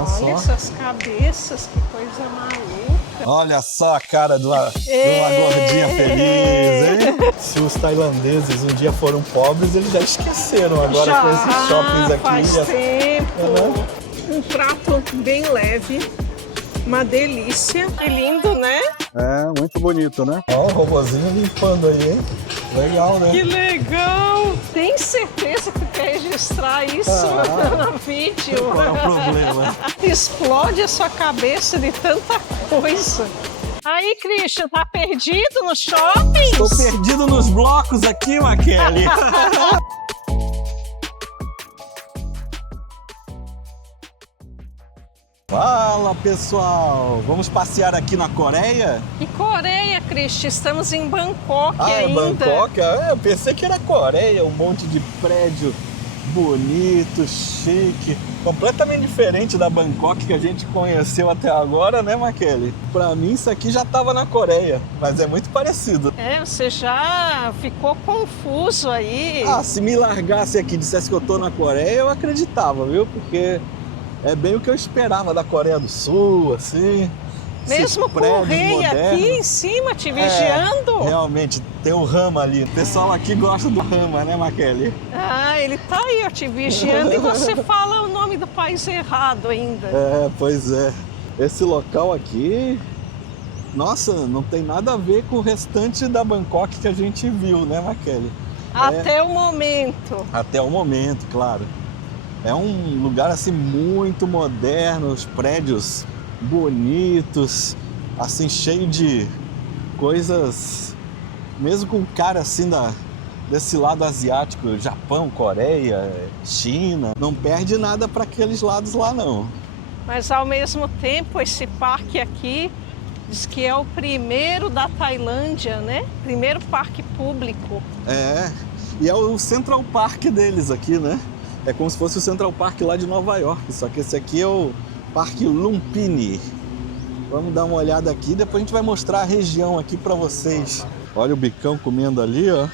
Olha essas cabeças, que coisa maluca. Olha só a cara de uma gordinha feliz, hein? Se os tailandeses um dia foram pobres, eles já esqueceram. Agora Já, com esses shoppings aqui. Faz já... tempo. Um prato bem leve, uma delícia. Que lindo, né? É, muito bonito, né? Ó, o robozinho limpando aí, hein? Legal, né? Que legal! Tem certeza que quer registrar isso no vídeo? Qual é o problema? Explode a sua cabeça de tanta coisa. Aí, Christian, tá perdido no shopping? Tô perdido nos blocos aqui, Maquele. Fala, pessoal! Vamos passear aqui na Coreia? E Coreia, Christian? Estamos em Bangkok ainda. Bangkok? Eu pensei que era Coreia, um monte de prédio bonito, chique, completamente diferente da Bangkok que a gente conheceu até agora, né, Maquele? Pra mim isso aqui já tava na Coreia, mas é muito parecido. Você já ficou confuso aí. Se me largasse aqui e dissesse que eu tô na Coreia, eu acreditava, viu? Porque é bem o que eu esperava da Coreia do Sul, assim. Mesmo com o rei aqui em cima te vigiando. Realmente, tem o Rama ali. O pessoal aqui gosta do Rama, né, Maquele? Ele tá aí, ó, te vigiando e você fala o nome do país errado ainda. Pois é. Esse local aqui, nossa, não tem nada a ver com o restante da Bangkok que a gente viu, né, Maquele? Até o momento. Até o momento, claro. É um lugar assim muito moderno, os prédios bonitos, assim cheio de coisas, mesmo com cara assim desse lado asiático, Japão, Coreia, China, não perde nada para aqueles lados lá não. Mas ao mesmo tempo esse parque aqui diz que é o primeiro da Tailândia, né? Primeiro parque público. E é o Central Park deles aqui, né? É como se fosse o Central Park lá de Nova York, só que esse aqui é o Parque Lumpini. Vamos dar uma olhada aqui, depois a gente vai mostrar a região aqui para vocês. Olha o bicão comendo ali, ó.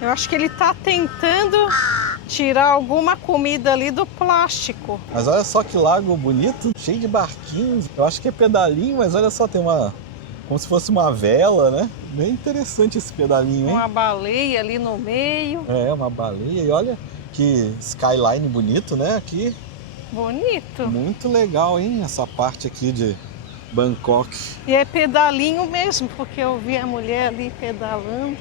Eu acho que ele tá tentando tirar alguma comida ali do plástico. Mas olha só que lago bonito, cheio de barquinhos. Eu acho que é pedalinho, mas olha só, tem como se fosse uma vela, né? Bem interessante esse pedalinho, hein? Uma baleia ali no meio. Uma baleia. E olha que skyline bonito, né? Aqui. Bonito. Muito legal, hein? Essa parte aqui de Bangkok. E é pedalinho mesmo, porque eu vi a mulher ali pedalando.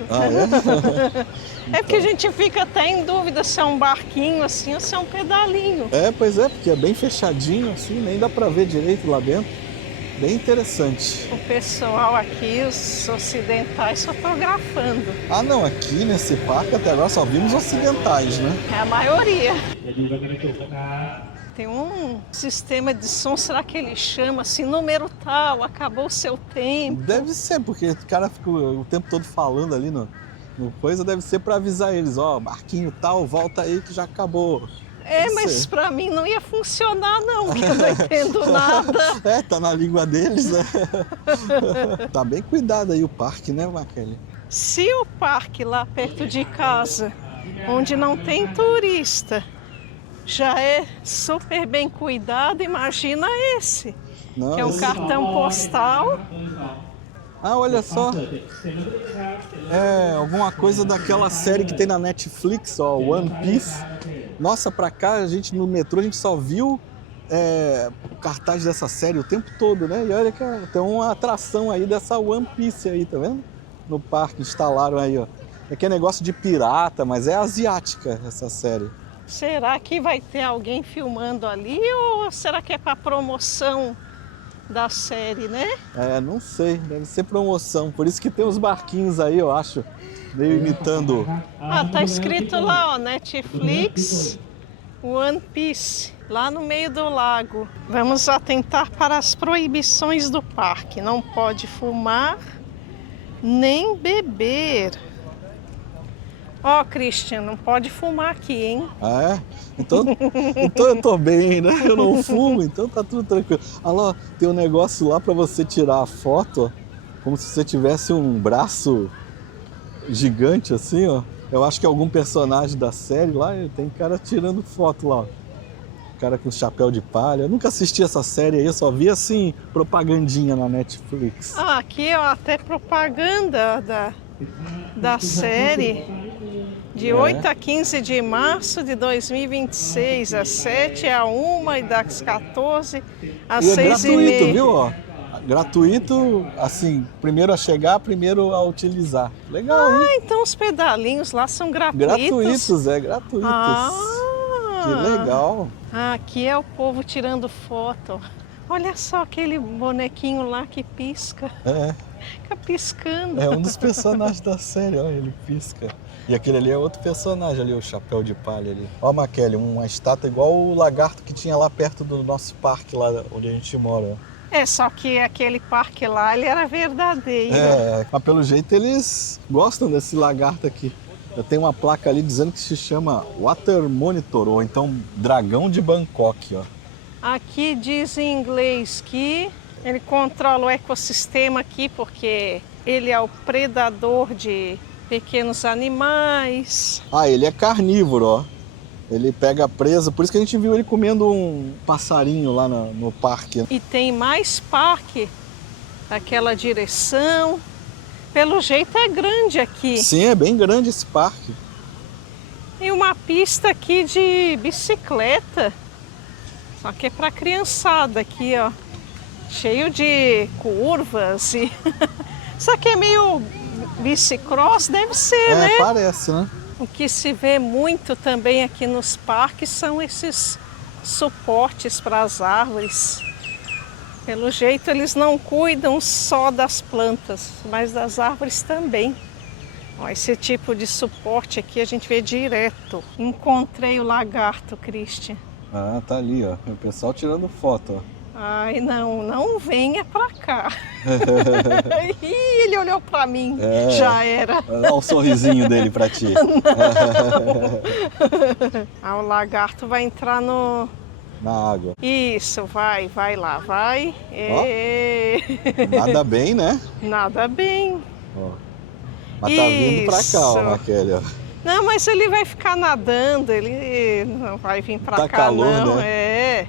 É porque a gente fica até em dúvida se é um barquinho assim ou se é um pedalinho. Pois é, porque é bem fechadinho assim, nem dá pra ver direito lá dentro. Bem interessante. O pessoal aqui, os ocidentais, fotografando. Não, aqui nesse parque até agora só vimos ocidentais, né? É a maioria. Tem um sistema de som, será que ele chama assim, número tal, acabou o seu tempo? Deve ser, porque o cara fica o tempo todo falando ali no coisa, deve ser para avisar eles, barquinho tal, volta aí que já acabou. Mas pra mim não ia funcionar não, porque eu não entendo nada. Tá na língua deles, né? Tá bem cuidado aí o parque, né, Maquele? Se o parque lá perto de casa, onde não tem turista, já é super bem cuidado, imagina esse, que é um cartão postal. Olha só. Alguma coisa daquela série que tem na Netflix, One Piece. Nossa, pra cá, no metrô, a gente só viu o cartaz dessa série o tempo todo, né? E olha que tem uma atração aí dessa One Piece aí, tá vendo? No parque, instalaram aí, ó. É negócio de pirata, mas é asiática essa série. Será que vai ter alguém filmando ali ou será que é para promoção da série, né? Não sei, deve ser promoção. Por isso que tem os barquinhos aí, eu acho, meio imitando. Tá escrito lá, Netflix One Piece, lá no meio do lago. Vamos atentar para as proibições do parque. Não pode fumar nem beber. Christian, não pode fumar aqui, hein? Então eu tô bem, né? Eu não fumo, então tá tudo tranquilo. Olha lá, tem um negócio lá pra você tirar a foto, como se você tivesse um braço gigante assim, ó. Eu acho que é algum personagem da série lá, tem cara tirando foto lá, ó. cara com chapéu de palha. Eu nunca assisti essa série aí, eu só vi assim, propagandinha na Netflix. Ah, aqui ó, até propaganda da série. De 8 a 15 de março de 2026, às 7 à 1 e das 14 às 6 é e gratuito, meia. viu? Ó? Gratuito, assim, primeiro a chegar, primeiro a utilizar. Legal, hein? Ah, então os pedalinhos lá são gratuitos. Gratuitos. Ah, Que legal. aqui é o povo tirando foto. Olha só aquele bonequinho lá que pisca. Fica piscando. É um dos personagens da série, ó, ele pisca. E aquele ali é outro personagem ali, o chapéu de palha ali. Ó, Maquele, uma estátua igual o lagarto que tinha lá perto do nosso parque, lá onde a gente mora. É, só que aquele parque lá, ele era verdadeiro. Mas pelo jeito eles gostam desse lagarto aqui. Eu tenho uma placa ali dizendo que se chama Water Monitor, ou então Dragão de Bangkok, ó. Aqui diz em inglês que ele controla o ecossistema aqui, porque ele é o predador de pequenos animais. Ah, ele é carnívoro, ó. Ele pega presa, por isso que a gente viu ele comendo um passarinho lá no parque. E tem mais parque naquela direção. Pelo jeito é grande aqui. Sim, é bem grande esse parque. E uma pista aqui de bicicleta. Só que é para criançada aqui, ó. Cheio de curvas e... Isso aqui é meio bicicross, deve ser, né? Parece, né? O que se vê muito também aqui nos parques são esses suportes para as árvores. Pelo jeito eles não cuidam só das plantas, mas das árvores também. Ó, esse tipo de suporte aqui a gente vê direto. Encontrei o lagarto, Christian. Ah, tá ali, ó. O pessoal tirando foto, ó. Ai, não venha pra cá. Ih, ele olhou pra mim, já era. Olha o sorrisinho dele pra ti. Ah, o lagarto vai entrar na água. Isso, vai lá, vai. Nada bem, né? Nada bem. Ó. Mas tá vindo pra cá, ó, Maquele, ó. Não, mas ele vai ficar nadando, ele não vai vir pra cá, calor, não. Né?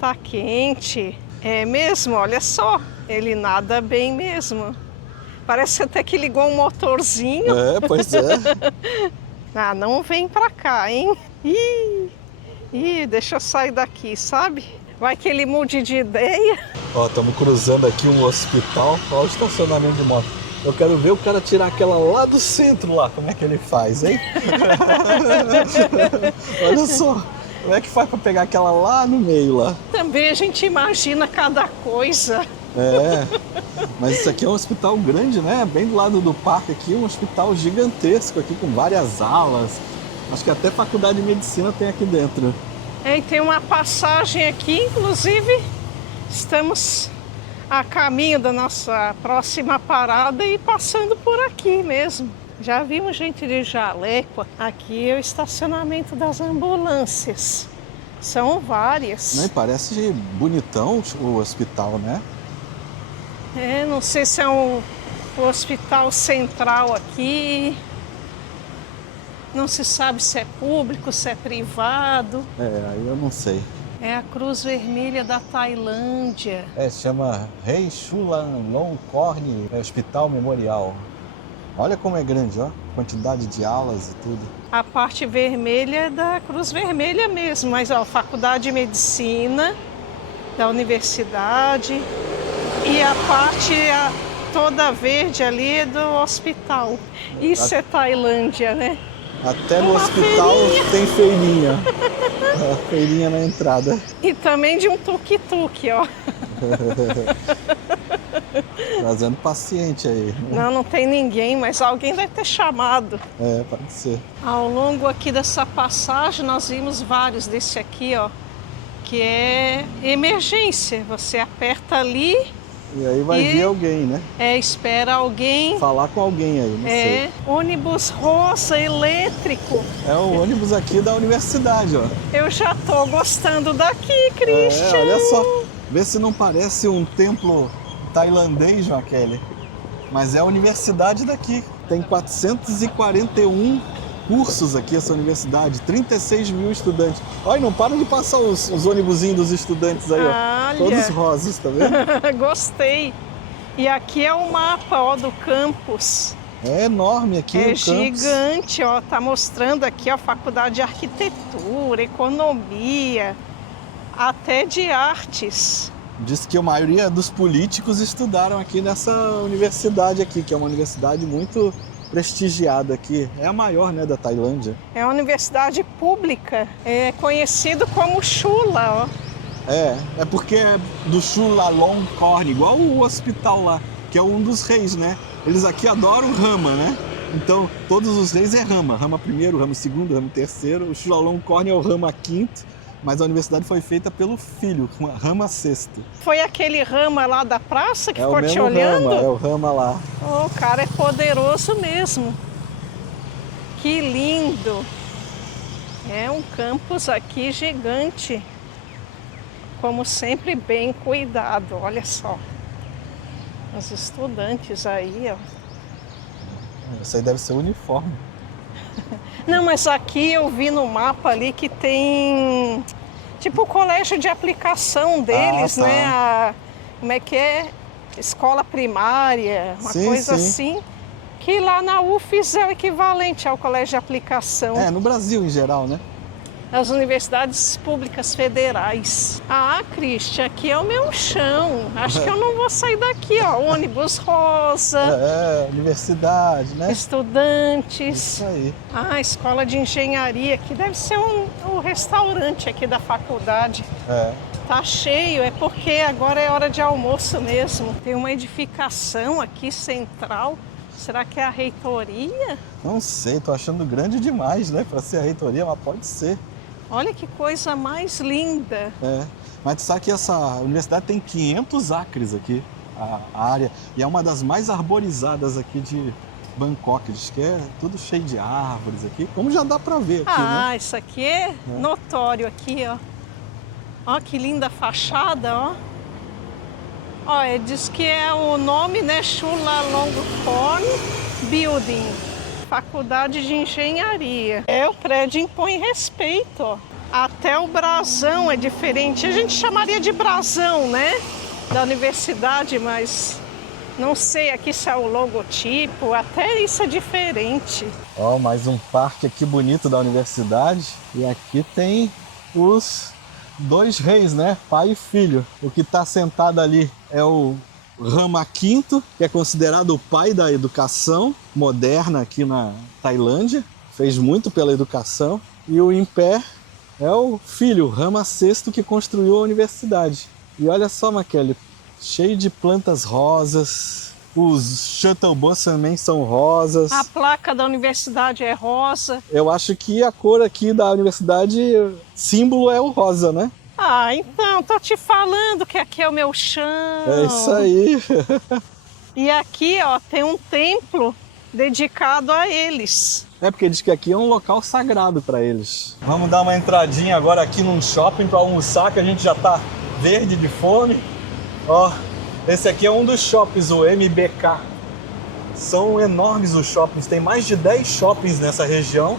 Tá quente. É mesmo, olha só, ele nada bem mesmo. Parece até que ligou um motorzinho. Pois é. Ah, não vem pra cá, hein? Ih, deixa eu sair daqui, sabe? Vai que ele mude de ideia. Ó, estamos cruzando aqui um hospital. Ó o estacionamento de moto. Eu quero ver o cara tirar aquela lá do centro lá. Como é que ele faz, hein? Olha só. Como é que faz para pegar aquela lá no meio lá? Também a gente imagina cada coisa. Mas isso aqui é um hospital grande, né? Bem do lado do parque aqui, um hospital gigantesco aqui com várias alas. Acho que até faculdade de medicina tem aqui dentro. E tem uma passagem aqui, inclusive estamos a caminho da nossa próxima parada e passando por aqui mesmo. Já vimos gente de jaleco. Aqui é o estacionamento das ambulâncias. São várias. Não, parece bonitão o hospital, né? Não sei se é o hospital central aqui. Não se sabe se é público, se é privado. Aí eu não sei. É a Cruz Vermelha da Tailândia. Se chama Rei Chulalongkorn Hospital Memorial. Olha como é grande, ó. Quantidade de alas e tudo. A parte vermelha é da Cruz Vermelha mesmo, mas ó, Faculdade de Medicina da universidade e a parte toda verde ali é do hospital. Isso é Tailândia, né? Até no hospital tem feirinha. Feirinha na entrada. E também de um tuk-tuk, ó. Trazendo paciente aí. Não tem ninguém, mas alguém deve ter chamado. Pode ser. Ao longo aqui dessa passagem, nós vimos vários desse aqui, ó. Que é emergência. Você aperta ali... E aí vai vir alguém, né? Espera alguém. Falar com alguém aí, não sei. Ônibus rosa elétrico. É o ônibus aqui da universidade, ó. Eu já tô gostando daqui, Christian. Olha só. Vê se não parece um templo tailandês, Joaquele. Mas é a universidade daqui. Tem 441 cursos aqui, essa universidade. 36 mil estudantes. Olha, não param de passar os ônibusinhos dos estudantes aí, ó. Olha. Todos rosas, tá vendo? Gostei. E aqui é o mapa, ó, do campus. É enorme aqui o campus. Gigante, ó. Tá mostrando aqui a faculdade de arquitetura, economia, até de artes. Diz que a maioria dos políticos estudaram aqui nessa universidade aqui, que é uma universidade muito prestigiada aqui. É a maior, né, da Tailândia. É uma universidade pública, é conhecido como Chula, ó. É porque é do Chulalongkorn, igual o hospital lá, que é um dos reis, né? Eles aqui adoram Rama, né? Então, todos os reis é Rama. Rama primeiro, Rama segundo, Rama terceiro. O Chulalongkorn é o Rama quinto. Mas a universidade foi feita pelo filho, Rama VI. Foi aquele Rama lá da praça que é ficou o mesmo te olhando? Rama, é o Rama lá. Oh, o cara é poderoso mesmo. Que lindo. É um campus aqui gigante. Como sempre, bem cuidado. Olha só. Os estudantes aí, ó. Isso aí deve ser o uniforme. Não, mas aqui eu vi no mapa ali que tem tipo o colégio de aplicação deles, tá. né? Como é que é? Escola primária, uma coisa assim. Que lá na UFES é o equivalente ao colégio de aplicação. É, no Brasil em geral, né? As universidades públicas federais. Ah, Cristian, aqui é o meu chão. Acho que eu não vou sair daqui, ó. Ônibus rosa. Universidade, né? Estudantes. Isso aí. Ah, escola de engenharia, que deve ser um restaurante aqui da faculdade. Tá cheio, é porque agora é hora de almoço mesmo. Tem uma edificação aqui central. Será que é a reitoria? Não sei, tô achando grande demais, né? Pra ser a reitoria, mas pode ser. Olha que coisa mais linda. Mas tu sabe que essa universidade tem 500 acres aqui, a área. E é uma das mais arborizadas aqui de Bangkok. Diz que é tudo cheio de árvores aqui, como já dá pra ver aqui, né? Isso aqui é notório aqui, ó. Ó que linda fachada, ó. Ó, diz que é o nome, né? Chulalongkorn Building. Faculdade de Engenharia. O prédio impõe respeito, ó. Até o brasão é diferente. A gente chamaria de brasão, né? Da universidade, mas não sei aqui se é o logotipo. Até isso é diferente. Ó, mais um parque aqui bonito da universidade. E aqui tem os 2 reis, né? Pai e filho. O que está sentado ali é o Rama V, que é considerado o pai da educação moderna aqui na Tailândia. Fez muito pela educação. E o em pé é o filho, Rama VI, que construiu a universidade. E olha só, Maquele, cheio de plantas rosas. Os shuttle bus também são rosas. A placa da universidade é rosa. Eu acho que a cor aqui da universidade, símbolo é o rosa, né? Então, tô te falando que aqui é o meu chão. É isso aí. E aqui, ó, tem um templo dedicado a eles. Porque diz que aqui é um local sagrado para eles. Vamos dar uma entradinha agora aqui num shopping para almoçar, que a gente já tá verde de fome. Ó, esse aqui é um dos shoppings, o MBK. São enormes os shoppings, tem mais de 10 shoppings nessa região,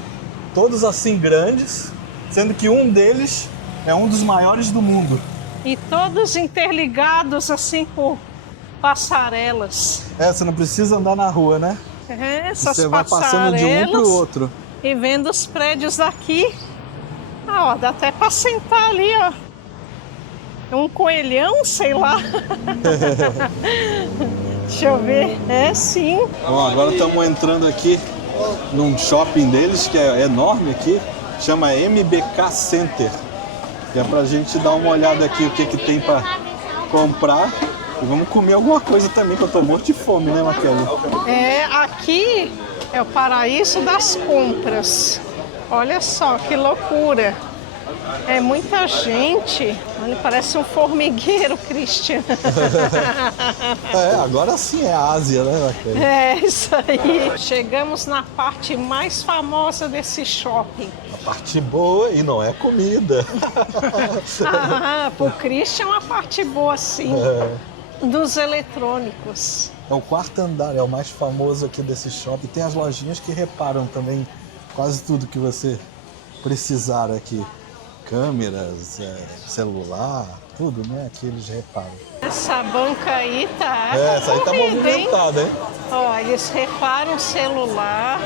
todos assim grandes, sendo que um deles é um dos maiores do mundo. E todos interligados assim por passarelas. Você não precisa andar na rua, né? Essas você vai passando de um para o outro. E vendo os prédios daqui. Ó, dá até para sentar ali, ó. Um coelhão, sei lá. Deixa eu ver. Sim. Bom, agora estamos entrando aqui num shopping deles, que é enorme aqui. Chama MBK Center. Que é pra gente dar uma olhada aqui o que tem para comprar. E vamos comer alguma coisa também, que eu tô morto de fome, né, Maquele? Aqui é o paraíso das compras. Olha só que loucura. É muita gente. Olha, parece um formigueiro, Cristian. Agora sim é a Ásia, né, Maquele? Isso aí. Chegamos na parte mais famosa desse shopping. A parte boa e não é comida. Pro Cristian é uma parte boa, sim. Dos eletrônicos. É o 4º andar, é o mais famoso aqui desse shopping. Tem as lojinhas que reparam também quase tudo que você precisar aqui. Câmeras, celular, tudo, né? Aqui eles reparam. Essa banca aí tá Essa aí tá concorrida, hein? movimentada, hein? Ó, eles reparam o celular.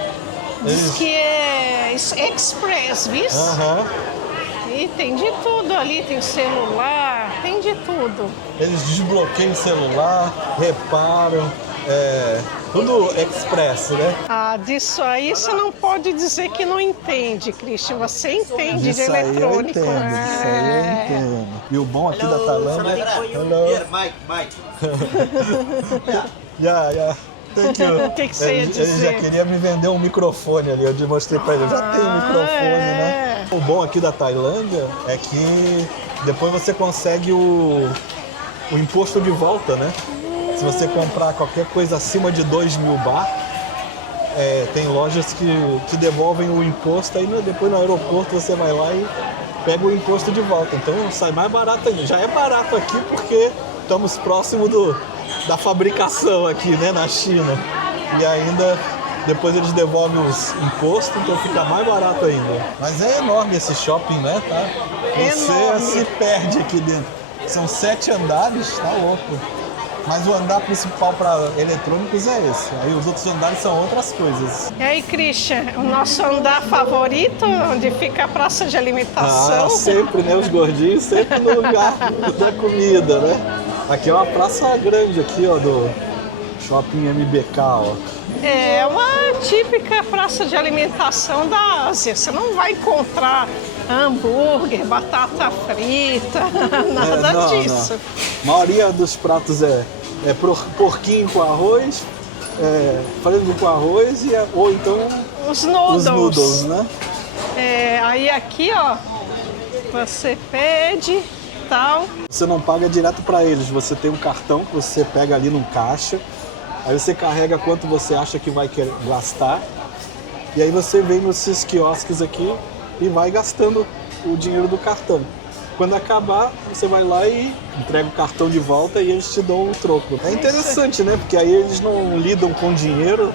Diz que é express, viu? Aham. E tem de tudo ali, tem celular, tem de tudo. Eles desbloqueiam o celular, reparam, tudo express, né? Ah, disso aí você não pode dizer que não entende, Christian. Você entende de Disso aí eu eletrônico. entendo, disso aí eu entendo. E o bom aqui da Tailândia... Here, Mike. Yeah. Thank you. O que você ia Ele já dizer? queria me vender um microfone ali, eu mostrei pra ele. Eu já tenho um microfone, né? O bom aqui da Tailândia é que depois você consegue o imposto de volta, né? Se você comprar qualquer coisa acima de 2.000 baht, tem lojas que devolvem o imposto, aí depois no aeroporto você vai lá e pega o imposto de volta. Então sai mais barato ainda. Já é barato aqui porque estamos próximo da fabricação aqui, né, na China. E ainda depois eles devolvem os impostos, então fica mais barato ainda. Mas é enorme esse shopping, né, tá? Você Enorme. se perde aqui dentro. São 7 andares, tá louco. Mas o andar principal para eletrônicos é esse. Aí os outros andares são outras coisas. E aí, Christian, o nosso andar favorito, onde fica a praça de alimentação? Ah, sempre, né? Os gordinhos sempre no lugar da comida, né? Aqui é uma praça grande aqui, ó, do Shopping MBK, ó. É uma típica praça de alimentação da Ásia. Você não vai encontrar hambúrguer, batata frita, nada Não. disso. A maioria dos pratos é porquinho com arroz, frango com arroz ou então Os noodles. os noodles, né? Aí aqui, ó, você pede tal. Você não paga direto para eles, você tem um cartão que você pega ali no caixa, aí você carrega quanto você acha que vai querer gastar, e aí você vem nesses quiosques aqui e vai gastando o dinheiro do cartão. Quando acabar, você vai lá e entrega o cartão de volta e eles te dão um troco. É interessante, né? Porque aí eles não lidam com dinheiro,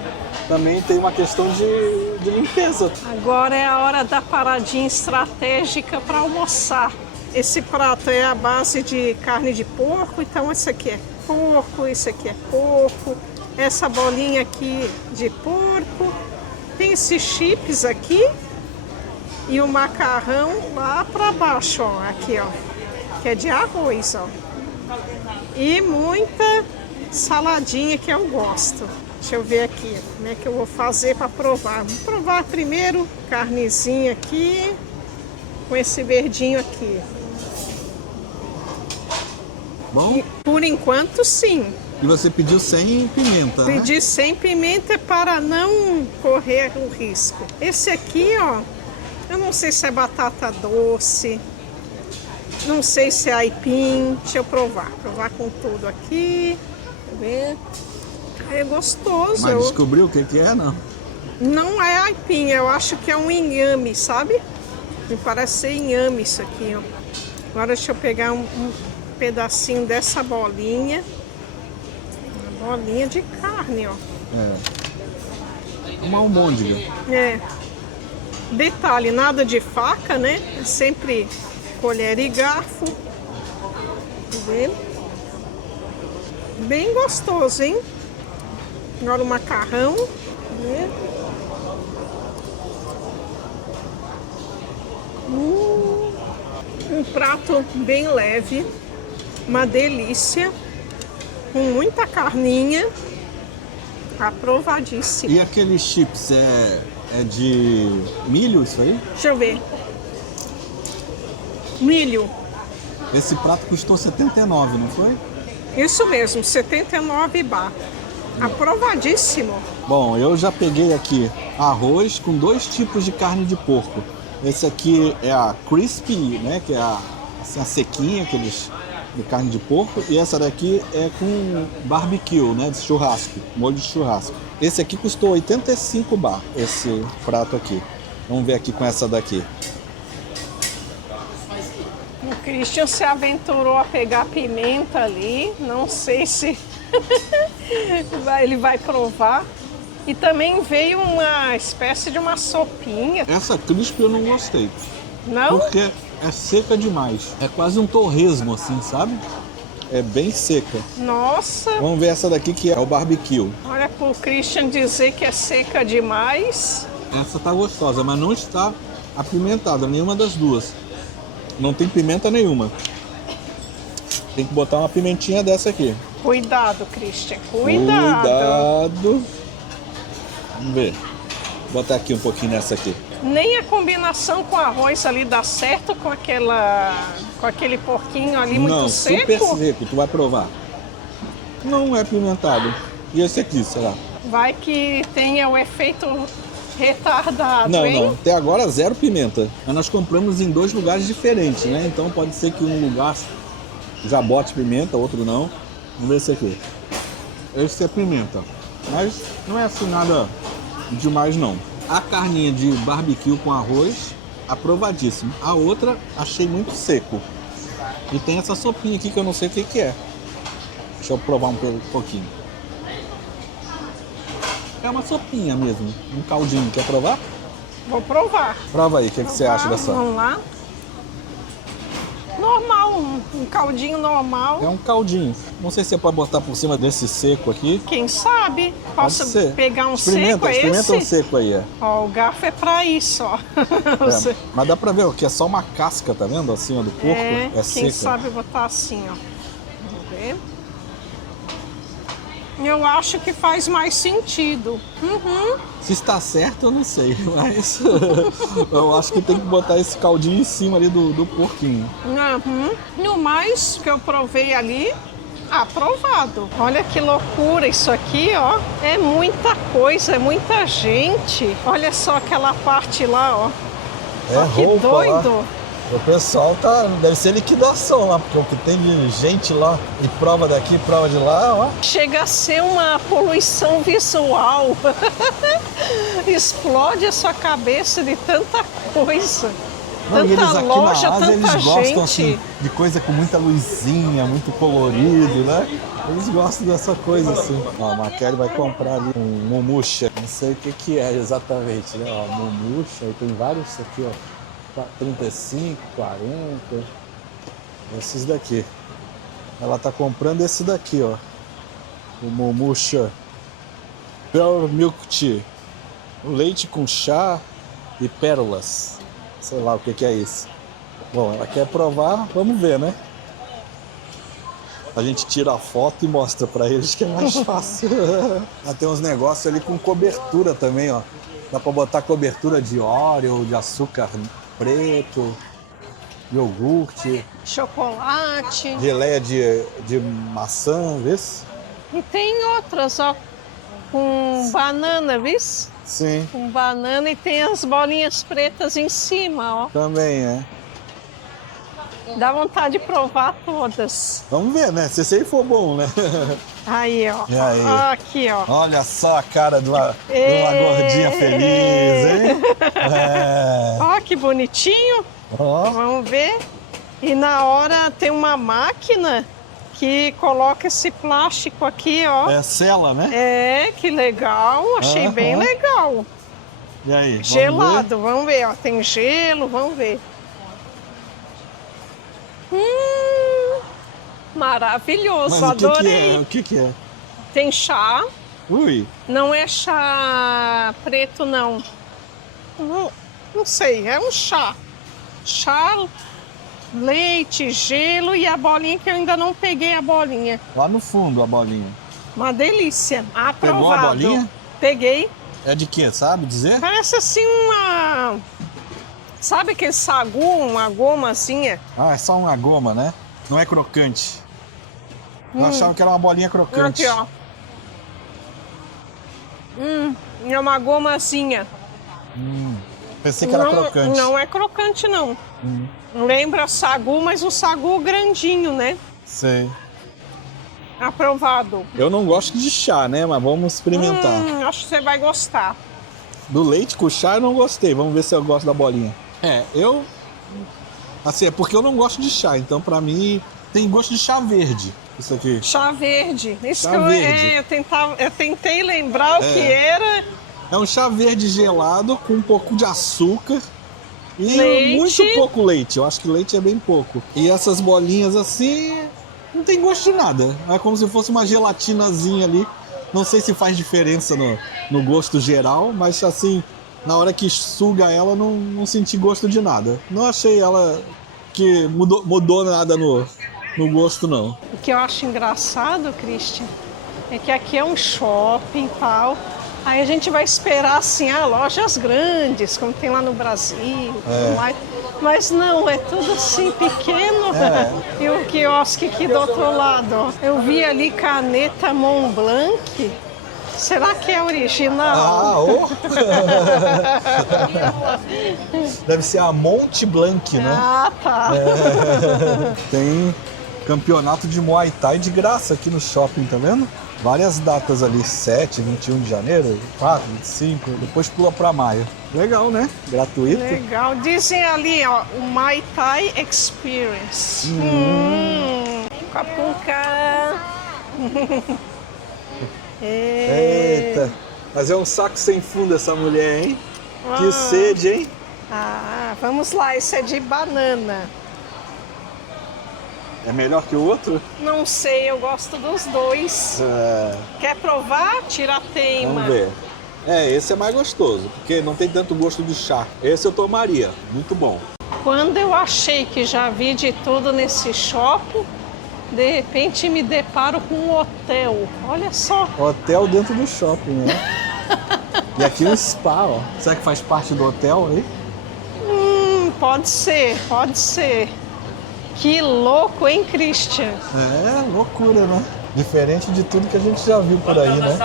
também tem uma questão de limpeza. Agora é a hora da paradinha estratégica para almoçar. Esse prato é a base de carne de porco, então esse aqui é porco, esse aqui é porco, essa bolinha aqui de porco, tem esses chips aqui e o macarrão lá para baixo, ó, aqui, ó, que é de arroz, ó. E muita saladinha que eu gosto. Deixa eu ver aqui como é que eu vou fazer para provar. Vou provar primeiro carnezinha aqui com esse verdinho aqui. Bom, Por enquanto, sim. e você pediu sem pimenta, né? Pedir sem pimenta para não correr o risco. Esse aqui, ó, eu não sei se é batata doce, não sei se é aipim. Deixa eu provar. Provar com tudo aqui. Deixa eu ver. É gostoso. Mas descobriu o que é, não? Não é aipim, eu acho que é um inhame, sabe? Me parece ser inhame isso aqui, ó. Agora deixa eu pegar um pedacinho dessa bolinha. Uma bolinha de carne, ó. Uma almôndega. Detalhe, nada de faca, né? É sempre colher e garfo. Tá vendo? Bem gostoso, hein? Agora o macarrão. Né? Um prato bem leve, uma delícia, com muita carninha, aprovadíssimo. E aqueles chips é de milho isso aí? Deixa eu ver. Milho, Esse prato custou 79, não foi? isso mesmo, 79 baht. Aprovadíssimo. Bom, eu já peguei aqui arroz com 2 tipos de carne de porco. Esse aqui é a crispy, né, que é a sequinha, aqueles de carne de porco. E essa daqui é com barbecue, né, de churrasco, molho de churrasco. Esse aqui custou 85 baht, esse prato aqui. Vamos ver aqui com essa daqui. O Christian se aventurou a pegar pimenta ali. Não sei se ele vai provar. E também veio uma espécie de uma sopinha. Essa crisp eu não gostei, Não? porque é seca demais. É quase um torresmo, assim, sabe? É bem seca. Nossa, Vamos ver essa daqui que é o barbecue. olha pro Christian dizer que é seca demais. Essa tá gostosa, mas não está apimentada, nenhuma das duas. Não tem pimenta nenhuma. Tem que botar uma pimentinha dessa aqui. Cuidado, Christian, cuidado. Cuidado. Vamos ver. Vou botar aqui um pouquinho nessa aqui. Nem a combinação com arroz ali dá certo com aquele porquinho ali muito Não, seco. super seco, tu vai provar. Não é pimentado. E esse aqui, será? Vai que tenha o efeito retardado, Não, hein? não. Até agora zero pimenta. Mas nós compramos em 2 lugares diferentes, né? Então pode ser que um lugar já bote pimenta, outro não. Vamos ver esse aqui. Esse é pimenta. Mas não é assim nada demais, não. A carninha de barbecue com arroz, aprovadíssimo. A outra, achei muito seco. E tem essa sopinha aqui que eu não sei o que é. Deixa eu provar um pouquinho. É uma sopinha mesmo, um caldinho. Quer provar? Vou provar. Prova aí, o que você acha dessa? Vamos lá. Normal, um caldinho normal. É um caldinho. Não sei se você pode botar por cima desse seco aqui. Quem sabe? Pode Posso ser. pegar um Experimenta, seco experimenta esse? um seco aí, é. Ó, o garfo é pra isso, ó. É, mas dá pra ver que é só uma casca, tá vendo? Acima do porco. É quem seca. sabe botar assim, ó. Vamos ver. Eu acho que faz mais sentido. Uhum. Se está certo, eu não sei, mas eu acho que tem que botar esse caldinho em cima ali do porquinho. Uhum. No mais que eu provei ali, aprovado. Olha que loucura isso aqui, ó. É muita coisa, é muita gente. Olha só aquela parte lá, ó. Ó, que doido. O pessoal deve ser liquidação lá, porque o que tem de gente lá e prova daqui, prova de lá, ó. Chega a ser uma poluição visual. Explode a sua cabeça de tanta coisa. Não, Tanta eles aqui loja, na Ásia, tanta eles gostam gente. assim, de coisa com muita luzinha, muito colorido, né? Eles gostam dessa coisa assim. Ó, a Maquele vai comprar ali um momucha. Não sei o que é exatamente, né? Ó, momucha, aí tem vários aqui, ó. 35, 40. Esses daqui. Ela tá comprando esse daqui, ó. O momucha Pearl Milk Tea. Leite com chá e pérolas. Sei lá o que é isso. Bom, ela quer provar, vamos ver, né? A gente tira a foto e mostra pra eles que é mais fácil. Tem uns negócios ali com cobertura também, ó. Dá pra botar cobertura de óleo, de açúcar preto, iogurte, Chocolate. geleia de maçã, vê? E tem outras, ó. Com banana, viu? Sim, Com banana e tem as bolinhas pretas em cima, ó. também é. Dá vontade de provar todas. Vamos ver, né? Se esse aí for bom, né? Aí, ó. E aí? Aqui, ó. Olha só a cara de uma gordinha feliz, hein? É. Ó, que bonitinho. Ó. Vamos ver. E na hora tem uma máquina que coloca esse plástico aqui, ó. É sela, né? É, que legal. Achei bem legal. E aí? Vamos Gelado, vamos ver, ó. Tem gelo, vamos ver. Maravilhoso, Mas adorei. o que é? Tem chá. Ui, Não é chá preto, não. Não sei, é um chá. Chá, leite, gelo e a bolinha que eu ainda não peguei a bolinha. lá no fundo a bolinha. Uma delícia. Aprovado. Pegou a bolinha? Peguei. É de quê, sabe dizer? Parece assim uma... Sabe aquele sagu, uma gomazinha? Ah, é só uma goma, né? Não é crocante. Eu achava que era uma bolinha crocante. Aqui, ó. É uma gomazinha. Pensei que era crocante. Não é crocante, não. Lembra sagu, mas um sagu grandinho, né? Sei. Aprovado. Eu não gosto de chá, né? Mas vamos experimentar. Acho que você vai gostar. Do leite com chá eu não gostei. Vamos ver se eu gosto da bolinha. Assim, é porque eu não gosto de chá. Então, pra mim, Tem gosto de chá verde, isso aqui. Chá verde. Isso Chá que verde. eu tentei lembrar o que era. É um chá verde gelado com um pouco de açúcar e Leite. muito pouco leite. Eu acho que leite é bem pouco. E essas bolinhas assim, não tem gosto de nada. É como se fosse uma gelatinazinha ali. Não sei se faz diferença no gosto geral, mas assim, na hora que suga ela, não senti gosto de nada. Não achei ela que mudou nada no gosto, não. O que eu acho engraçado, Christian, é que aqui é um shopping e tal. Aí a gente vai esperar assim, lojas grandes, como tem lá no Brasil, tudo mais. Mas não, é tudo assim pequeno. E o quiosque aqui do outro lado, ó. Eu vi ali caneta Montblanc. Será que é original? Deve ser a Mont Blanc, né? Ah, tá. Tem campeonato de Muay Thai de graça aqui no shopping, tá vendo? Várias datas ali, 7, 21 de janeiro, 4, 25, depois pula pra maio. Legal, né? Gratuito. Legal. Dizem ali, ó, o Muay Thai Experience. Capunca. Eita, mas é um saco sem fundo essa mulher, hein? Que sede, hein? Vamos lá, esse é de banana. É melhor que o outro? Não sei, eu gosto dos dois. Quer provar? Tira a teima. Vamos ver. Esse é mais gostoso, porque não tem tanto gosto de chá. Esse eu tomaria, muito bom. Quando eu achei que já vi de tudo nesse shopping, de repente me deparo com um hotel. Olha só. Hotel dentro do shopping, né? E aqui um spa, ó. Será que faz parte do hotel aí? Pode ser, pode ser. Que louco, hein, Christian? É, loucura, né? Diferente de tudo que a gente já viu por aí, né?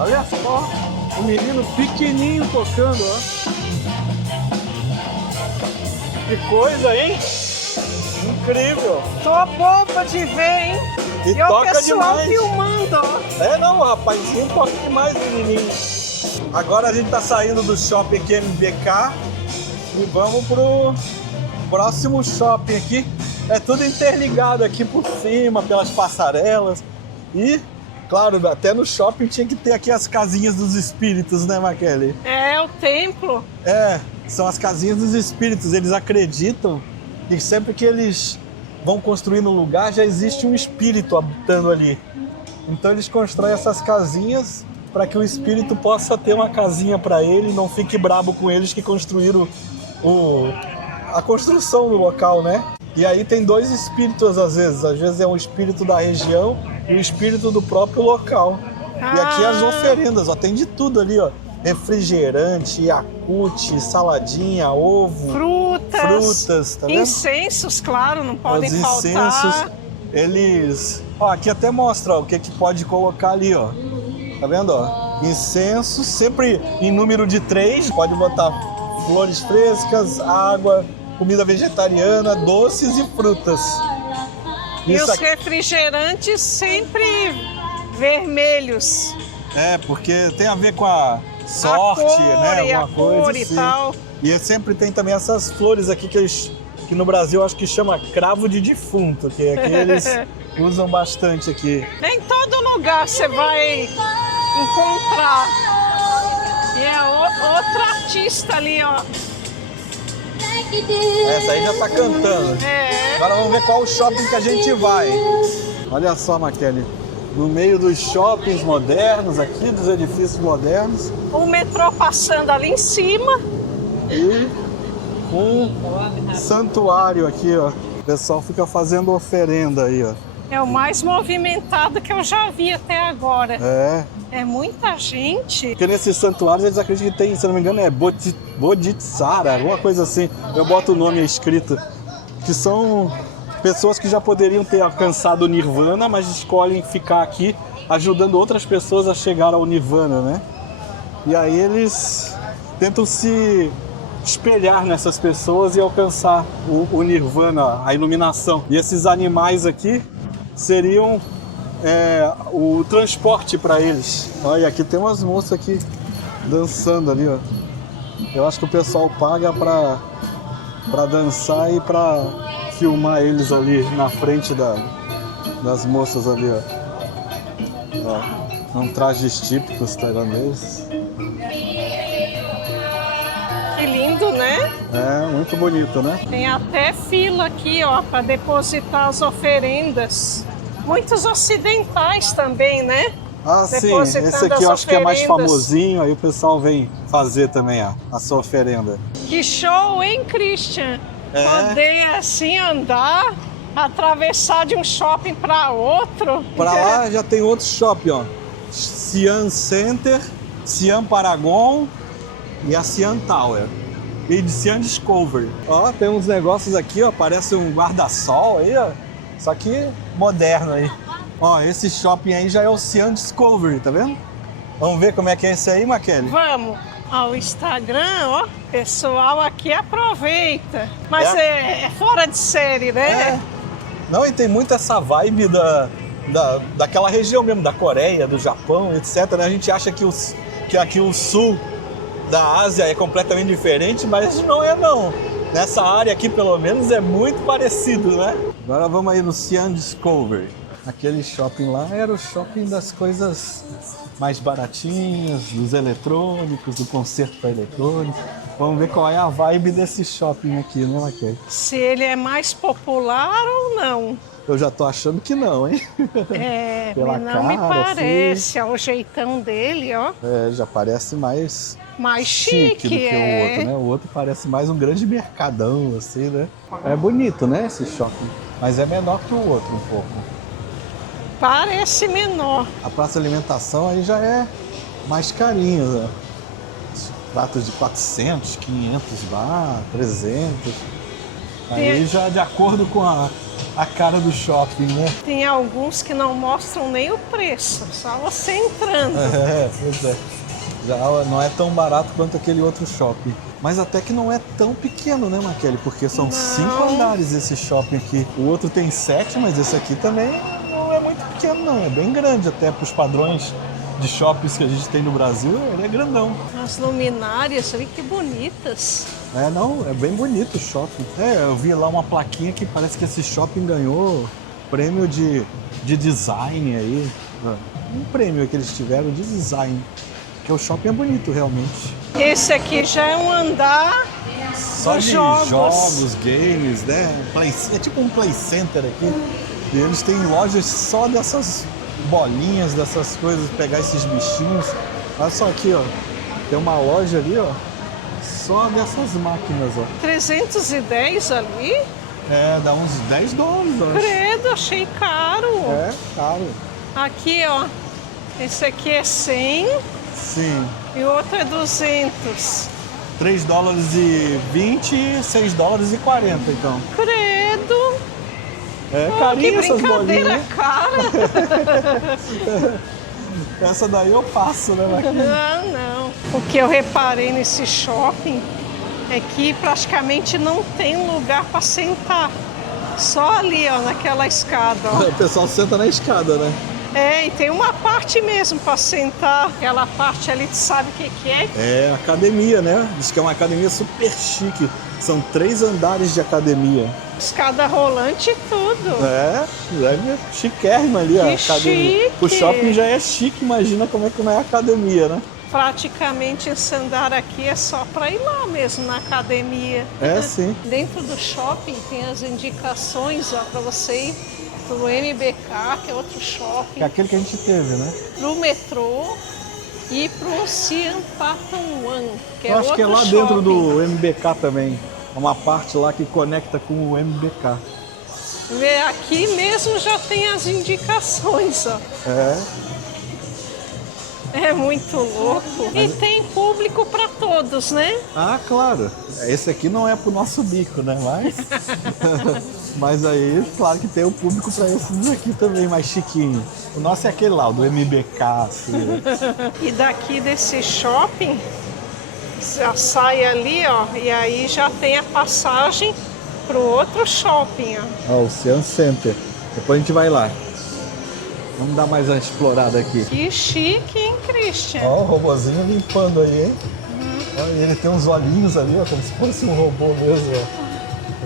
Olha só, o menino pequenininho tocando, ó. Que coisa, hein? Incrível. Tô boba de ver, hein? E o toca pessoal demais. Filmando, ó. Não, o rapazinho toca demais, menininho. Agora a gente tá saindo do shopping QMBK e vamos pro próximo shopping aqui. É tudo interligado aqui por cima, pelas passarelas. E, claro, até no shopping tinha que ter aqui as casinhas dos espíritos, né, Maquele? É, o templo. São as casinhas dos espíritos. Eles acreditam que sempre que eles vão construir no lugar, já existe um espírito habitando ali. Então eles constroem essas casinhas para que o espírito possa ter uma casinha para ele e não fique brabo com eles que construíram a construção do local, né? E aí tem dois espíritos às vezes é um espírito da região e o espírito do próprio local. E aqui as oferendas, ó, tem de tudo ali, ó. Refrigerante, Yakult, saladinha, ovo, frutas, tá vendo? Incensos, claro, não podem faltar. Os incensos, eles... Ó, aqui até mostra ó, o que pode colocar ali, ó. Tá vendo, ó? Incenso, sempre em número de 3, pode botar flores frescas, água, comida vegetariana, doces e frutas. E os refrigerantes sempre vermelhos. Porque tem a ver com a sorte, né? Alguma coisa e assim. tal. E sempre tem também essas flores aqui que no Brasil acho que chama cravo de defunto, que aqui eles usam bastante aqui. Nem todo lugar você vai encontrar. E é outra artista ali, ó. Essa aí já tá cantando. Agora vamos ver qual shopping que a gente vai. Olha só, Maquele. No meio dos shoppings modernos aqui, dos edifícios modernos. O metrô passando ali em cima. E um santuário aqui, ó. O pessoal fica fazendo oferenda aí, ó. É o mais movimentado que eu já vi até agora. É muita gente. Porque nesses santuários eles acreditam que tem, se não me engano, é Bodhisattva, alguma coisa assim. Eu boto o nome escrito. Que são pessoas que já poderiam ter alcançado o Nirvana, mas escolhem ficar aqui ajudando outras pessoas a chegar ao Nirvana, né? E aí eles tentam se espelhar nessas pessoas e alcançar o Nirvana, a iluminação. E esses animais aqui seriam o transporte para eles. Olha, aqui tem umas moças aqui dançando ali, ó. Eu acho que o pessoal paga para dançar e para filmar eles ali na frente das moças ali, ó. Ó, são trajes típicos tailandeses. Que lindo, né? É, muito bonito, né? Tem até fila aqui, ó, para depositar as oferendas. Muitos ocidentais também, né? Ah, sim, Depositando esse aqui as eu acho que é mais oferendas. famosinho, aí o pessoal vem fazer também a sua oferenda. Que show, hein, Christian? É. Poder assim andar, atravessar de um shopping para outro. Pra lá já tem outro shopping, ó. Siam Center, Siam Paragon e a Siam Tower. E de Siam Discovery. Ó, tem uns negócios aqui, ó, parece um guarda-sol aí, ó. Só que moderno aí. Ó, esse shopping aí já é o Siam Discovery, tá vendo? Vamos ver como é que é esse aí, Maquele? Vamos ao Instagram, ó. Pessoal aqui aproveita. Mas é fora de série, né? É. Não, e tem muito essa vibe daquela região mesmo, da Coreia, do Japão, etc. Né? A gente acha que aqui o sul da Ásia é completamente diferente, mas não é não. Nessa área aqui, pelo menos, é muito parecido, né? Agora vamos aí no Siam Discovery. Aquele shopping lá era o shopping das coisas mais baratinhas, dos eletrônicos, do concerto para eletrônico. Vamos ver qual é a vibe desse shopping aqui, né, Maquele? Se ele é mais popular ou não. Eu já tô achando que não, hein? É, Pela não me cara, parece. Ó, o jeitão dele, ó. É, já parece mais Mais chique do que é. o outro, né? O outro parece mais um grande mercadão, assim, né? É bonito, né, esse shopping. Mas é menor que o outro um pouco. Parece menor. A praça de alimentação aí já é mais carinha, né? Pratos de 400, 500 baht, 300. Aí já de acordo com a cara do shopping, né? Tem alguns que não mostram nem o preço, só você entrando. É, pois é. Já não é tão barato quanto aquele outro shopping. Mas até que não é tão pequeno, né, Maquele? Porque são Não. 5 andares esse shopping aqui. O outro tem 7, mas esse aqui também não é muito pequeno, não. É bem grande até para os padrões de shoppings que a gente tem no Brasil. Ele é grandão. As luminárias ali, que bonitas. É, não, é bem bonito o shopping. É, eu vi lá uma plaquinha que parece que esse shopping ganhou prêmio de design aí. Um prêmio que eles tiveram de design. Porque o shopping é bonito, realmente. Esse aqui já é um andar Só dos de jogos, games, né? É tipo um play center aqui. E eles têm lojas só dessas bolinhas, dessas coisas, pegar esses bichinhos. Olha só aqui, ó. Tem uma loja ali, ó. Só dessas máquinas, ó. 310 ali? É, dá uns 10 dólares, eu acho. Credo, achei caro. É, caro. Aqui, ó. Esse aqui é 100 Sim. e o outro é 200. 3 dólares e 20 e 6 dólares e 40, então. Credo. É Que carinho essas bolinhas, brincadeira né? cara. Essa daí eu passo, né, Maquinha? Não. O que eu reparei nesse shopping é que praticamente não tem lugar para sentar. Só ali, ó, naquela escada, ó. O pessoal senta na escada, né? É, e tem uma parte mesmo para sentar. Aquela parte ali, tu sabe o que é? É academia, né? Diz que é uma academia super chique. São 3 andares de academia. Escada rolante e tudo. É chiquérrima ali a Que academia. chique. O shopping já é chique, imagina como é que não é academia, né? Praticamente esse andar aqui é só para ir lá mesmo na academia. É, sim. Dentro do shopping tem as indicações, ó, para você ir pro MBK, que é outro shopping, É aquele que a gente teve, né? pro metrô e pro Siam Paragon, que é Eu acho que é lá outro dentro shopping. do MBK também. Uma parte lá que conecta com o MBK. Vê, aqui mesmo já tem as indicações, ó. É. É muito louco. E tem público para todos, né? Ah, claro. Esse aqui não é pro nosso bico, né? Mas, mas aí, claro que tem o público para esses aqui também, mais chiquinho. O nosso é aquele lá, o do MBK, assim. Né? E daqui desse shopping, já sai ali, ó, e aí já tem a passagem pro outro shopping, ó. Ó, o Siam Center. Depois a gente vai lá. Vamos dar mais uma explorada aqui. Que chique, hein, Christian? Ó, o robozinho limpando aí, hein? Ó, e ele tem uns olhinhos ali, ó, como se fosse um robô mesmo, ó.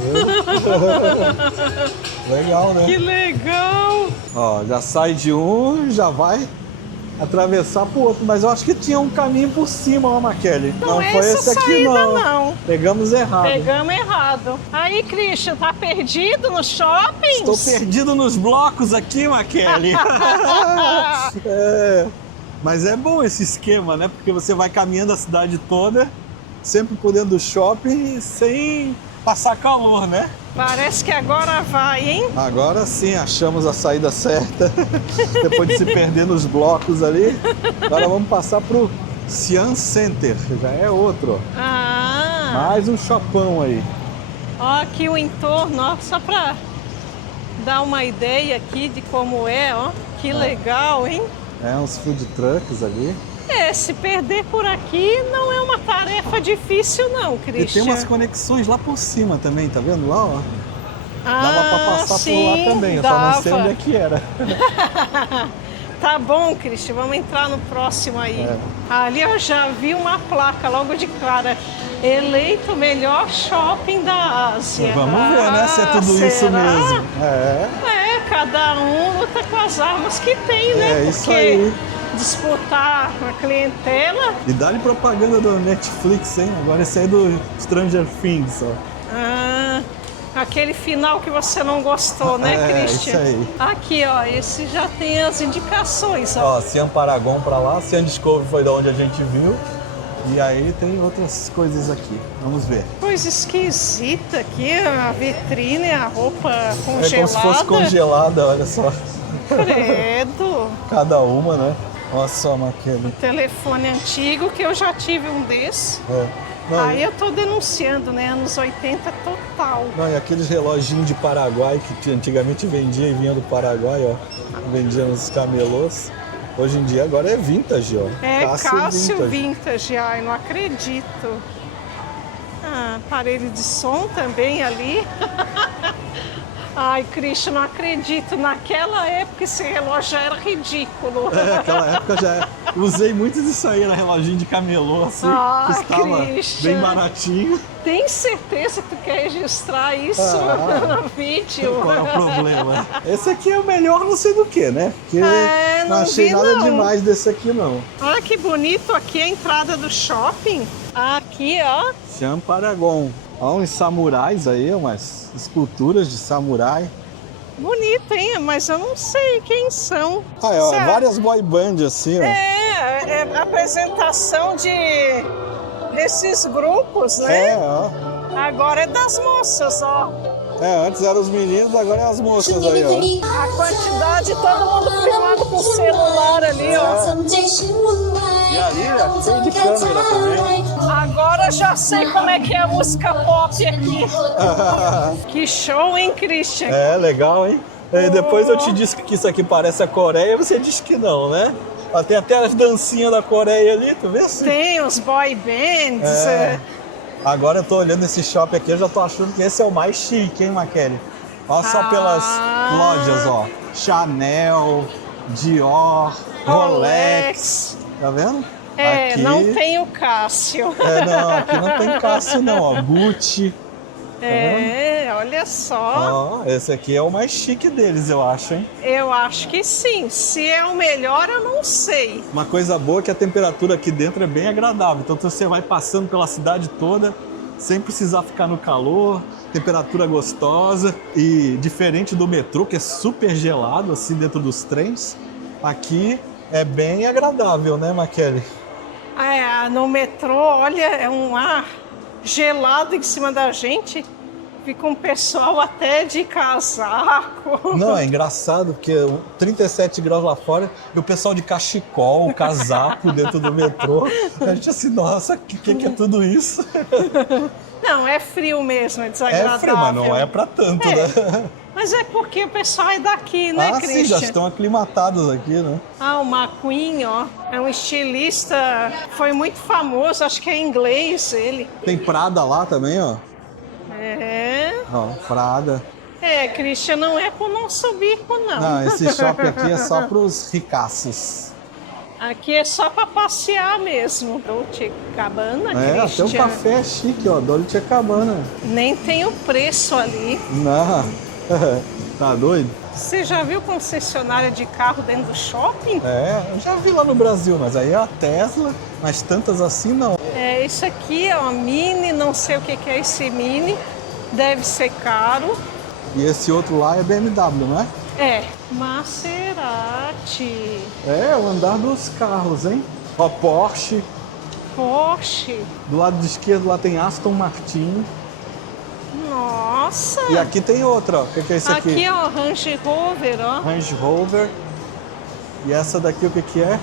Legal, né? Que legal! Ó, já sai de um, já vai atravessar pro outro. Mas eu acho que tinha um caminho por cima, ó, Maquele. Não é foi essa esse aqui, saída, não. não. Pegamos errado. Pegamos errado. Aí, Christian, tá perdido no shopping? Estou perdido nos blocos aqui, Maquele. É, mas é bom esse esquema, né? Porque você vai caminhando a cidade toda, sempre por dentro do shopping, sem passar calor, né? Parece que agora vai, hein? Agora sim, achamos a saída certa. Depois de se perder nos blocos ali. Agora vamos passar pro Siam Center, já é outro. Ó. Mais um shopão aí. Ó, aqui o entorno, ó, só pra dar uma ideia aqui de como é, ó. Que legal, hein? É, uns food trucks ali. Se perder por aqui não é uma tarefa difícil não, Christian. E tem umas conexões lá por cima também, tá vendo lá, ó? Dava pra passar por lá também, eu só não sei onde é que era. Tá bom, Christian, vamos entrar no próximo aí. Ali eu já vi uma placa logo de cara. Eleito o melhor shopping da Ásia. Vamos ver, né, se é tudo isso mesmo. Cada um luta com as armas que tem, né? Isso aí. Disputar a clientela. E dá-lhe propaganda do Netflix, hein? Agora esse aí é do Stranger Things, ó. Aquele final que você não gostou, né, Christian? Isso aí. Aqui, ó, esse já tem as indicações, ó. Ó, Siam Paragon pra lá, Siam Discovery foi da onde a gente viu. E aí tem outras coisas aqui. Vamos ver. Coisa esquisita aqui, a vitrine, a roupa congelada. É como se fosse congelada, olha só. Credo. Cada uma, né? Olha só, Maquele. Telefone antigo, que eu já tive um desse. Aí eu tô denunciando, né? Anos 80 total. Não, e aqueles reloginhos de Paraguai que antigamente vendia e vinha do Paraguai, ó. Vendia nos camelôs. Hoje em dia agora é vintage, ó. Cássio vintage. Ai, não acredito. Aparelho de som também ali. Ai, Christian, não acredito. Naquela época esse relógio já era ridículo. Naquela época já usei muito disso aí, era reloginho de camelô, assim. Custava Christian, bem baratinho. Tem certeza que tu quer registrar isso no vídeo? Qual é o problema? Esse aqui é o melhor não sei do que, né? Porque não achei nada demais desse aqui, não. Olha que bonito aqui a entrada do shopping. Aqui, ó. Siam Paragon. Olha uns samurais aí, umas esculturas de samurai. Bonito, hein? Mas eu não sei quem são. Várias boy bands assim, ó. É apresentação desses grupos, né? ó. Agora é das moças, ó. Antes eram os meninos, agora é as moças aí, ó. A quantidade, todo mundo filmado com o celular ali, ó. E ali, é cheio de câmera também. Agora já sei como é que é a música pop aqui. Que show, hein, Christian? Legal, hein? E depois eu te disse que isso aqui parece a Coreia, você disse que não, né? Tem até as dancinhas da Coreia ali, tu vê assim? Tem os boy bands. Agora eu tô olhando esse shopping aqui, eu já tô achando que esse é o mais chique, hein, Maquele? Olha só pelas lojas, ó. Chanel, Dior, Rolex. Tá vendo? Aqui... não tem o Cássio. Não, aqui não tem Cássio não, ó. Gucci. Olha só. Esse aqui é o mais chique deles, eu acho, hein? Eu acho que sim. Se é o melhor, eu não sei. Uma coisa boa é que a temperatura aqui dentro é bem agradável. Então você vai passando pela cidade toda sem precisar ficar no calor, temperatura gostosa. E diferente do metrô, que é super gelado assim dentro dos trens, aqui é bem agradável, né, Maquele? No metrô, olha, é um ar gelado em cima da gente. Fica um pessoal até de casaco. Não, é engraçado porque 37 graus lá fora e o pessoal de cachecol, casaco dentro do metrô. A gente assim, nossa, o que é tudo isso? Não, é frio mesmo, é desagradável. É frio, mas não é pra tanto, né? Mas é porque o pessoal é daqui, né, Christian? Sim, já estão aclimatados aqui, né? O McQueen, ó, é um estilista, foi muito famoso, acho que é inglês ele. Tem Prada lá também, ó. Ó, Prada. Christian, não é pro nosso bico, não. Não, esse shopping aqui é só pros ricaços. Aqui é só para passear mesmo. Dolce Gabbana, É, até o Christian. café é chique, ó, Dolce Gabbana. Nem tem o preço ali. Não, tá doido? Você já viu concessionária de carro dentro do shopping? É, eu já vi lá no Brasil, mas aí é a Tesla, mas tantas assim não. É, isso aqui é uma Mini, não sei o que é esse Mini. Deve ser caro. E esse outro lá é BMW, não é? É, Maserati, É, o andar dos carros, hein? Ó, Porsche. Porsche. Do lado esquerdo lá tem Aston Martin. Nossa! E aqui tem outra, ó. O que é esse aqui? Aqui é o Range Rover, ó. Range Rover. E essa daqui o que é?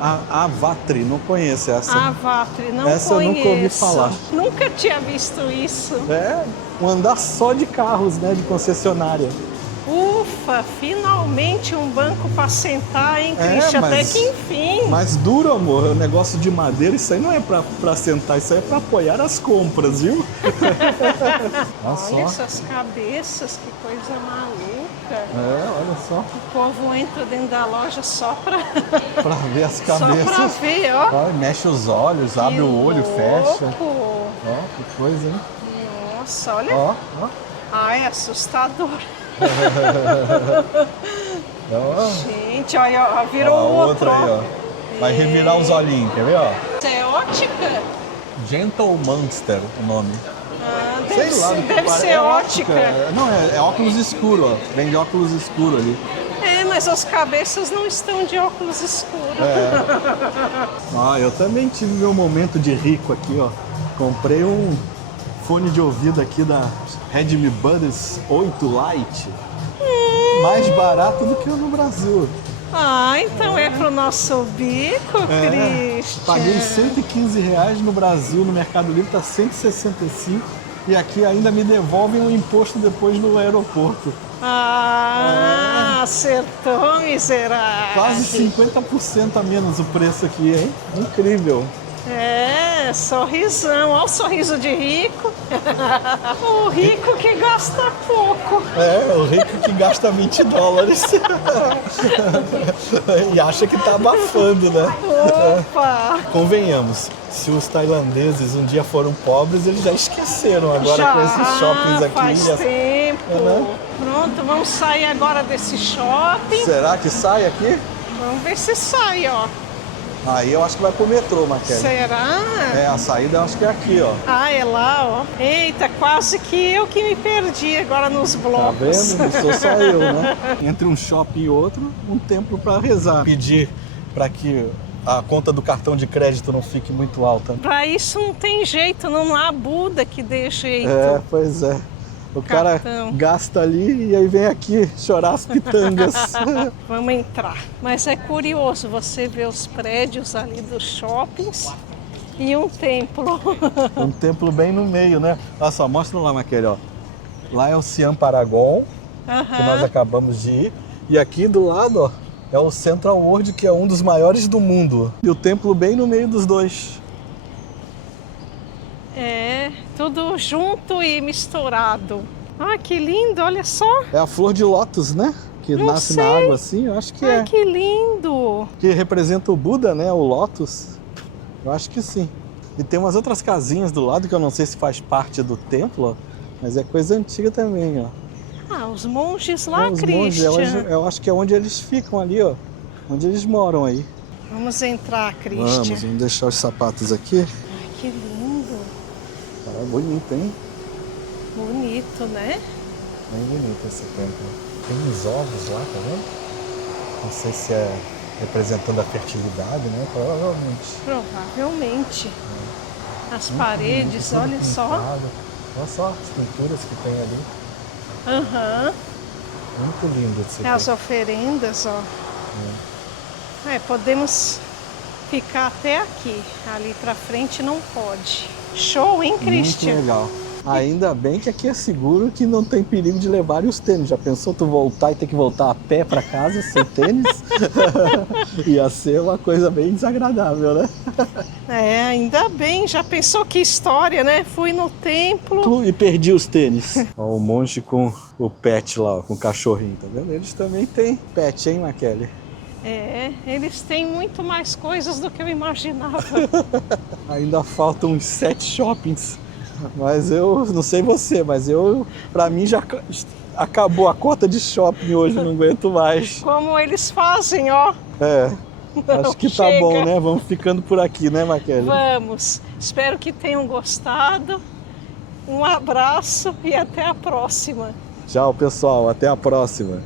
A Avatri, não conheço essa. Avatri, não Essa eu conheço. nunca ouvi falar. Nunca tinha visto isso. É, um andar só de carros, né, de concessionária. Ufa, finalmente um banco para sentar, hein, É, Christian? mas- Até que enfim. Mas duro, amor, o negócio de madeira, isso aí não é pra sentar, isso aí é pra apoiar as compras, viu? Olha só. Olha essas cabeças, que coisa maluca. É, olha só, O povo entra dentro da loja só para pra ver as só cabeças. para ver, ó. Ó, mexe os olhos, abre Que o olho, fecha. louco. Ó, que coisa, hein? Nossa, olha. Ó, ó. Ai, assustador. Ó, Gente, olha, ó, virou ó, outro. outra aí, ó. Vai revirar os olhinhos, quer ver, ó? Isso é ótica? Gentle Monster, o nome. Ah, Sei deve lá, ser, do que deve pare- ser é ótica. Não, é óculos escuro, ó. Vende óculos escuro ali. É, mas as cabeças não estão de óculos escuros. Ah, eu também tive meu momento de rico aqui, ó. Comprei um fone de ouvido aqui da Redmi Buds 8 Lite. Mais barato do que o no Brasil. Ah, então é pro nosso bico, Christian. Paguei R$115 no Brasil, no Mercado Livre tá 165 e aqui ainda me devolvem o imposto depois no aeroporto. Ah, acertou, miserável. Quase 50% a menos o preço aqui, hein? Incrível. É, sorrisão. Olha o sorriso de rico. O rico que gasta pouco. É, o rico que gasta $20 e acha que tá abafando, né? Opa! Convenhamos, se os tailandeses um dia foram pobres, eles já esqueceram agora Já com esses shoppings aqui. faz tempo. né? Pronto, vamos sair agora desse shopping. Será que sai aqui? Vamos ver se sai, ó. Aí eu acho que vai pro metrô, Maquele. Será? É, a saída eu acho que é aqui, ó. Ah, é lá, ó. Eita, quase que eu que me perdi agora nos Tá blocos. vendo? Não sou só eu, né? Entre um shopping e outro, um templo para rezar. Pedir para que a conta do cartão de crédito não fique muito alta. Pra isso não tem jeito, não há Buda que dê jeito. É, pois é. O cara Cartão. gasta ali e aí vem aqui chorar as pitangas. Vamos entrar. Mas é curioso você ver os prédios ali dos shoppings e um templo. Um templo bem no meio, né? Olha só, mostra lá, Maquele, ó. Lá é o Siam Paragon, que nós acabamos de ir. E aqui do lado, ó, é o Central World, que é um dos maiores do mundo. E o templo bem no meio dos dois. É, tudo junto e misturado. Ah, que lindo, olha só. É a flor de lótus, né? Que Não nasce sei. na água assim, eu acho que Ai, é. que lindo. Que representa o Buda, né? O lótus. Eu acho que sim. E tem umas outras casinhas do lado que eu não sei se faz parte do templo, ó, mas é coisa antiga também, ó. Ah, os monges lá, Os monges, Christian. eu acho que é onde eles ficam ali, ó. Onde eles moram aí. Vamos entrar, Christian. Vamos deixar os sapatos aqui. Ai, que lindo. Cara, bonito, hein? Bonito, né? Bem bonito esse templo. Tem uns ovos lá, tá vendo? Não sei se é representando a fertilidade, né? Provavelmente. Provavelmente. As paredes, Tudo olha só. pintado. Olha só as pinturas que tem ali. Aham. Muito lindo esse As templo. oferendas, ó. É, podemos ficar até aqui. Ali pra frente não pode. Show, hein, Muito Christian? legal. Ainda bem que aqui é seguro, que não tem perigo de levar os tênis. Já pensou tu voltar e ter que voltar a pé para casa sem tênis? Ia ser uma coisa bem desagradável, né? É, ainda bem. Já pensou que história, né? Fui no templo. E perdi os tênis. Ó, o monge com o pet lá, ó, com o cachorrinho, tá vendo? Eles também têm pet, hein, Maquele? É, eles têm muito mais coisas do que eu imaginava. Ainda faltam uns 7 shoppings. Mas eu não sei você, mas pra mim já acabou a cota de shopping hoje, não aguento mais. Como eles fazem, ó. É, acho que tá chega. bom, né? Vamos ficando por aqui, né, Maquele? Vamos. Espero que tenham gostado. Um abraço e até a próxima. Tchau, pessoal. Até a próxima.